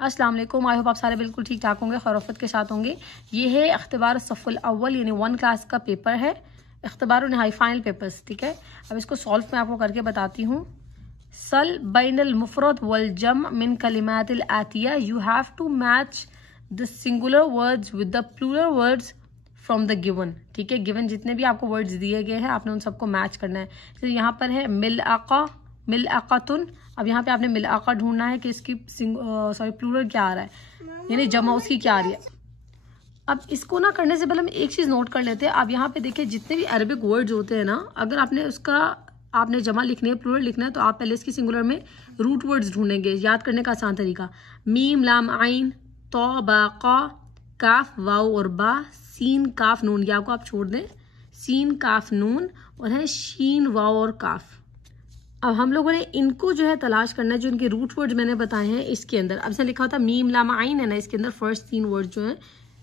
अस्सलाम वालेकुम। I hope आप सारे बिल्कुल ठीक ठाक होंगे, खैरियत के साथ होंगे। ये है इख्तिबार सफ़ुल अव्वल यानी 1 क्लास का पेपर है, इख्तिबार नहाई फाइनल पेपर्स। ठीक है, अब इसको सॉल्व मैं आपको करके बताती हूँ। सल बैनल मुफरद वल जम मिन कलिमातिल आतिया, you have to match the singular words with the plural words from the given. ठीक है, गिवन जितने भी आपको वर्ड्स दिए गए हैं आपने उन सबको मैच करना है। तो यहाँ पर है मिल आका, मिल आकातुन। अब यहाँ पे आपने मिल आका ढूंढना है कि इसकी प्लूरल क्या आ रहा है, यानी जमा उसकी क्या आ रही है। अब इसको ना करने से पहले हम एक चीज नोट कर लेते हैं। अब यहाँ पे देखिए जितने भी अरबिक वर्ड्स होते हैं ना, अगर आपने जमा लिखनी है, प्लूरल लिखना है, तो आप पहले इसकी सिंगुलर में रूट वर्ड्स ढूंढेंगे। याद करने का आसान तरीका, मीम लाम आइन तो बा qa, काफ वाव और बा, सीन काफ नून, या को आप छोड़ दें, सीन काफ नून, और है शीन वाव और काफ। अब हम लोगों ने इनको जो है तलाश करना है, जो इनके रूट वर्ड्स मैंने बताए हैं इसके अंदर। अब से लिखा होता मीम लाम आइन है ना, इसके अंदर फर्स्ट 3 वर्ड जो हैं,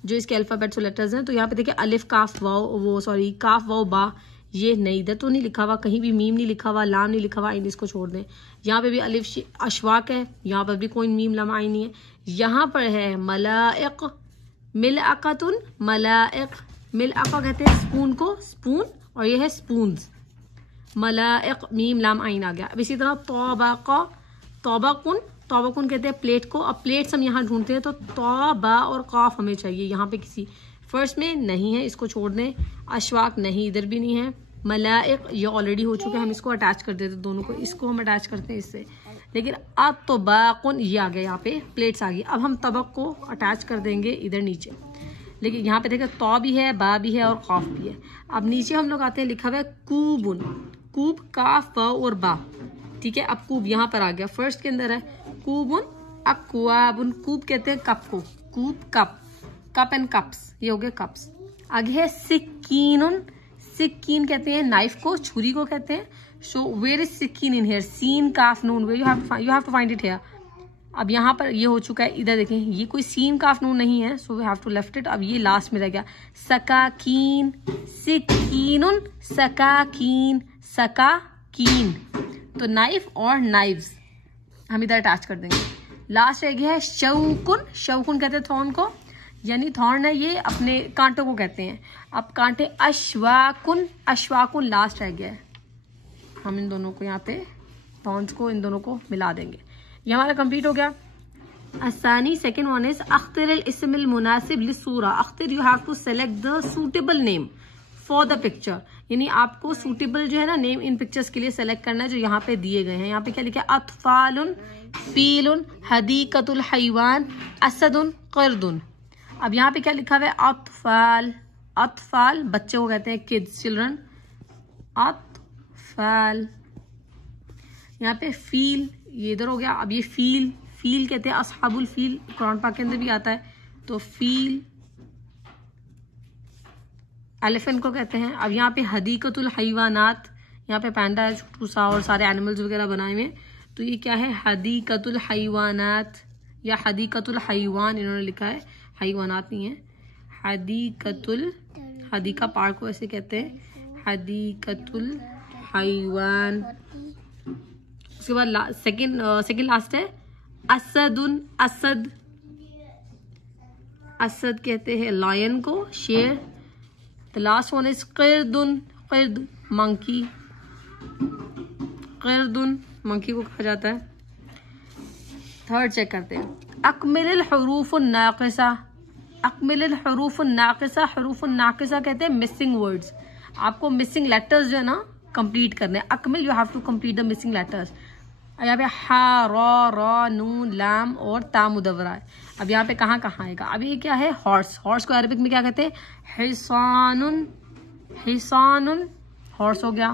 जो इसके अल्फाबेट्स और लेटर्स हैं। तो यहाँ पे देखिए अलिफ काफ वाव, काफ वाव बा, ये नहीं, इधर तो नहीं लिखा हुआ, कहीं भी मीम नहीं लिखा हुआ, लाम नहीं लिखा हुआ, इन इसको छोड़ दें। यहाँ पे भी अलिफ अशवाक है, यहाँ पर भी कोई मीम लाम आइन नहीं है। यहाँ पर है मलाइक, मिल अकातुन, मलाइक, मिल अका कहते हैं स्पून को, स्पून, और ये है स्पून्स, मलाइक, मीम लाम आइन आ गया। अब इसी तरह तौबाका, तौबाकुन, तौबाकुन कहते हैं प्लेट को। अब प्लेट्स हम यहाँ ढूंढते हैं, तो तौबा और काफ हमें चाहिए, यहाँ पे किसी फर्स्ट में नहीं है, इसको छोड़ दें। अशवाक नहीं, इधर भी नहीं है। मलाइक ये ऑलरेडी हो चुका है, हम इसको अटैच कर देते दोनों को, इसको हम अटैच करते हैं इससे। लेकिन अतबाकुन ये आ गया, यहाँ पे प्लेट्स आ गई। अब हम तबक को अटैच कर देंगे इधर नीचे। लेकिन यहाँ पे देखिए तौ भी है, बा भी है और खौफ भी है। अब नीचे हम लोग आते हैं, लिखा हुआ है कूबुन, कूब, काफ वाव और बा। ठीक है, अब कूब यहाँ पर आ गया, फर्स्ट के अंदर है कूबुन अक्वाबुन, कूब कहते हैं कप को, कूब कप, कप एंड कप्स, ये हो गए कप्स। आगे है सिक्कीनुन, सिक्कीन कहते हैं नाइफ को, छुरी को कहते हैं। सो वेयर इज सिक्कीन इन हेयर, सीन काफ नून, where you have to find it here. अब यहाँ पर ये हो चुका है, इधर देखें ये कोई सीन काफ नून नहीं है, so we have to left it. अब ये लास्ट में रह गया सकाकीन, सिक्कीनुन, सकाकीन, सकाकीन, तो नाइफ और नाइव्स हम इधर अटैच कर देंगे। लास्ट रह गया है शौकुन, शौकुन कहते हैं थॉर्न को, यानी थॉर्न है ये, अपने कांटों को कहते हैं। अब कांटे अश्वाकुन, अश्वाकुन लास्ट रह गया है, हम इन दोनों को यहाँ पे थॉर्न्स को इन दोनों को मिला देंगे। ये हमारा कंप्लीट हो गया। आसानी सेकेंड वन इज अख्तर इस्मिल मुनासिब लिसूरा, अख्तर you have to select the suitable name for the picture, यानी आपको सूटेबल जो है ना नेम इन पिक्चर्स के लिए सेलेक्ट करना है, जो यहाँ पे दिए गए हैं। यहाँ पे क्या लिखा है, अतफालुन, फीलुन, हदीकतुल हैवान, असदुन, क़र्दुन। अब यहाँ पे क्या लिखा हुआ है, अतफाल, अतफाल बच्चे को कहते हैं, किड्स, चिल्ड्रन, अतफाल। यहाँ पे फील, ये इधर हो गया। अब ये फील, फील कहते हैं असहाबुल फील, कुरान पाक के अंदर भी आता है, तो फील एलिफेंट को कहते हैं। अब यहाँ पे हदीकतुल हैवानात, यहाँ पे पैंडा है छोटू सा और सारे एनिमल्स वगैरह बनाए हुए, तो ये क्या है, हदीकतुल हैवानात या हदीकतुल हैवान इन्होंने लिखा है, हैवानात नहीं है, हदीकतुल, हदीका पार्क को ऐसे कहते हैं, हदीकतुल हैवान। उसके बाद सेकंड लास्ट है असदुन, असद, असद कहते हैं लायन को, शेर। द लास्ट वन इज क़िर्दुन, क़िर्द मंकी, क़िर्दुन मंकी को कहा जाता है। थर्ड चेक करते हैं, अकमिल हुरूफ नाक़िसा, अकमिल हुरूफ नाक़िसा, हुरूफ नाक़िसा कहते हैं मिसिंग वर्ड्स, आपको मिसिंग लेटर्स जो है ना कंप्लीट करने हैं। अकमिल you have to complete the missing letters. यहाँ पे हा, रा, नून, लाम और ता मुदव्वरा है। अब यहाँ पे कहाँ कहाँ आएगा, अब ये क्या है, हॉर्स, हॉर्स को अरबिक में क्या कहते हैं, हिसानुन, हिसानुन हॉर्स हो गया।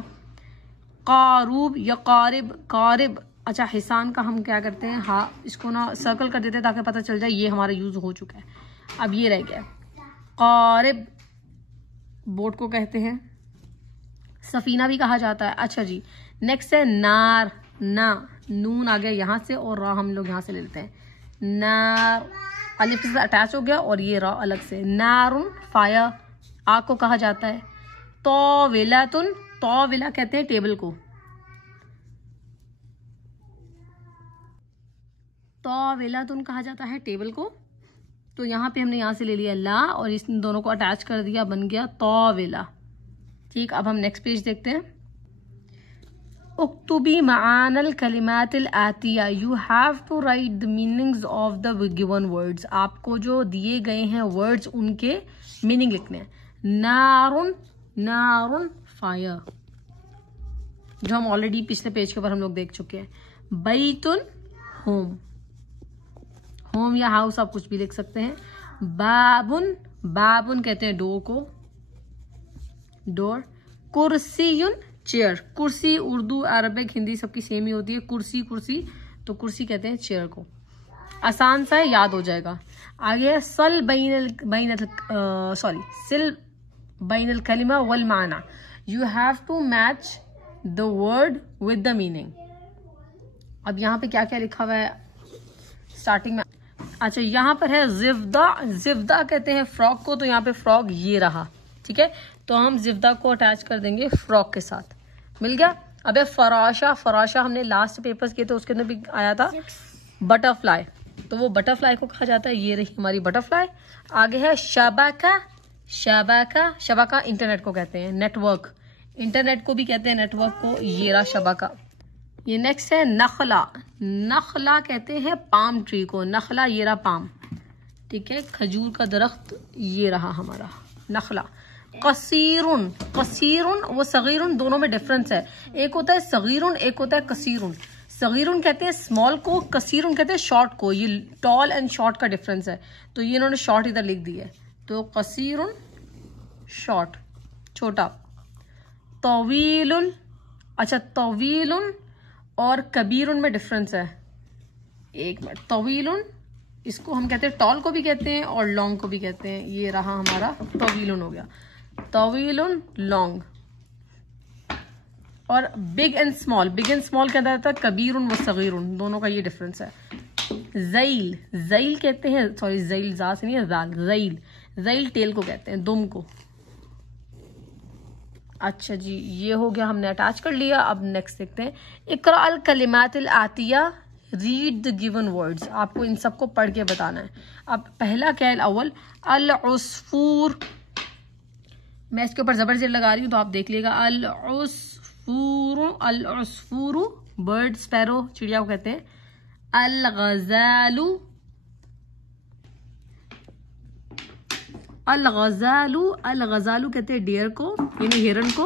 कारूब या कारिब, कारिब, अच्छा हिसान का हम क्या करते हैं, हाँ इसको ना सर्कल कर देते हैं ताकि पता चल जाए ये हमारा यूज हो चुका है। अब ये रह गया कारिब, बोट को कहते हैं, सफीना भी कहा जाता है। अच्छा जी, नेक्स्ट है नार, ना, नून आ गया यहाँ से और रा हम लोग यहाँ से ले लेते हैं, नार अलिफ से अटैच हो गया और ये रा अलग से। नारुन फायर, आग को कहा जाता है। तौविलातुन, तौविला कहते हैं टेबल को। ताविलतुन कहा जाता है टेबल को। तो यहाँ पे हमने यहाँ से ले लिया ला और इस दोनों को अटैच कर दिया, बन गया ताविला। ठीक, अब हम नेक्स्ट पेज देखते हैं। उक्तुबी मआनल कलिमातिल आतिया, you have to write the meanings of the given words. आपको जो दिए गए हैं वर्ड्स उनके मीनिंग लिखने हैं। नारुन, नारुन फायर, जो हम ऑलरेडी पिछले पेज के ऊपर हम लोग देख चुके हैं। बैतुन होम, होम या हाउस आप कुछ भी लिख सकते हैं। बाबुन, बाबुन कहते हैं डोर को, डोर। कुर्सीयुन चेयर, कुर्सी उर्दू अरबिक हिंदी सबकी सेम ही होती है। कुर्सी, कुर्सी तो कुर्सी कहते हैं चेयर को। आसान सा है, याद हो जाएगा। आगे सल सिल बैनल कलिमा वल माना, you have to match the word with the meaning. अब यहाँ पे क्या क्या लिखा हुआ है स्टार्टिंग में। अच्छा, यहाँ पर है जिफ्दा, जिफ्दा कहते हैं फ्रॉक को, तो यहाँ पे फ्रॉक ये रहा। ठीक है, तो हम जिफ्दा को अटैच कर देंगे फ्रॉक के साथ। मिल गया। अब है फराशा, फराशा हमने लास्ट पेपर्स किए थे, उसके अंदर भी आया था बटरफ्लाई, तो वो बटरफ्लाई को कहा जाता है। ये रही हमारी बटरफ्लाई। आगे है शबाका, शबाका, शबाका इंटरनेट को कहते हैं, नेटवर्क, इंटरनेट को भी कहते हैं नेटवर्क को। ये रहा शबाका। ये नेक्स्ट है नखला, नखला कहते हैं पाम ट्री को, नखला ये रहा पाम। ठीक है, खजूर का दरख्त ये रहा हमारा नखला। कसीरुन, कसीरुन वो सगीरुन, दोनों में डिफरेंस है। एक होता है सगीरुन, एक होता है कसीरुन। सगीरुन कहते हैं स्मॉल को, कसीरुन कहते हैं शॉर्ट को। ये टॉल एंड शॉर्ट का डिफरेंस है, तो ये इन्होंने शॉर्ट इधर लिख दिया है, तो कसीरुन शॉर्ट, छोटा। तवीलुन, अच्छा तवीलुन और कबीरुन में डिफरेंस है। एक मिनट, तवीलुन इसको हम कहते हैं टॉल को भी कहते हैं और लॉन्ग को भी कहते हैं। ये रहा हमारा तवीलुन हो गया, तवीलुन लॉन्ग। और big and small, big and small कहता था कबीरुन व सगीरुन, दोनों का ये डिफरेंस है। ज़ैल, ज़ैल कहते हैं, सॉरी ज़ैल जा से नहीं है, ज़ाल, ज़ैल, ज़ैल टेल को कहते हैं, दुम को। अच्छा जी, ये हो गया, हमने अटैच कर लिया। अब नेक्स्ट देखते हैं। इक़रा अल कलिमातिल आतिया, रीड द गिवन वर्ड्स। आपको इन सबको पढ़ के बताना है। अब पहला क्या है, अव्वल अल उस्फूर, मैं इसके ऊपर जबर जेर लगा रही हूँ तो आप देख लीजिएगा। अल उस्फूर, अल उस्फूर बर्ड, स्पैरो चिड़िया को कहते हैं। अल गज़ालू, अल गज़ालू, अल गज़ालू कहते हैं डियर को यानी हिरन को।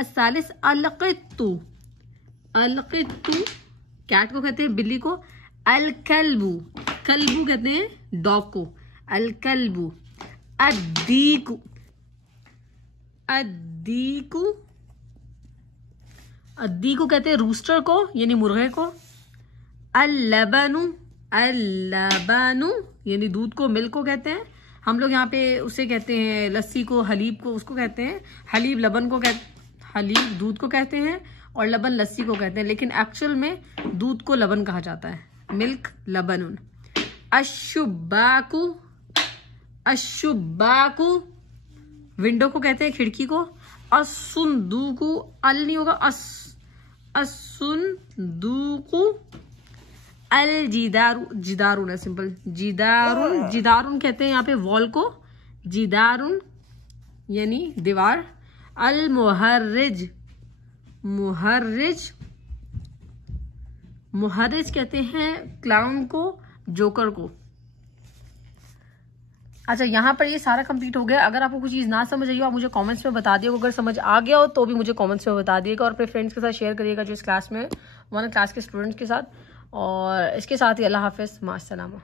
असालिस अल क़ित्तू, अल क़ित्तू कैट को कहते हैं, बिल्ली को। अल कल्बू, कल्बू कहते हैं डॉग को। अल कल्बू। अद्दीकु, अद्दीकु, अद्दीकु कहते हैं रूस्टर को यानी मुर्गे को। अल्लबनु, अल्लबनु यानी दूध को, मिल्क को कहते हैं हम लोग यहाँ पे। उसे कहते हैं लस्सी को, हलीब को उसको कहते हैं। हलीब लबन को हलीब दूध को कहते हैं और लबन लस्सी को कहते हैं, लेकिन एक्चुअल में दूध को लबन कहा जाता है, मिल्क लबनुन। अशुब्बाकु, अशुब्बाकु विंडो को कहते हैं, खिड़की को। असुंदूकु, अल नहीं होगा, असुंदूकु। अल जिदारू, जिदारुन है सिंपल, जिदारुन, जिदारुन कहते हैं यहाँ पे वॉल को, जिदारुन यानी दीवार। अल मुहर्रिज, मुहर्रिज, मुहर्रिज कहते हैं क्लाउन को, जोकर को। अच्छा, यहाँ पर ये सारा कंप्लीट हो गया। अगर आपको कुछ चीज़ ना समझ आई हो आप मुझे कमेंट्स में बता दिएगा। अगर समझ आ गया हो तो भी मुझे कमेंट्स में बता दिएगा और अपने फ्रेंड्स के साथ शेयर करिएगा जो इस क्लास में, वन क्लास के स्टूडेंट्स के साथ। और इसके साथ ही अल्लाह हाफिज़, माअस्सलामा।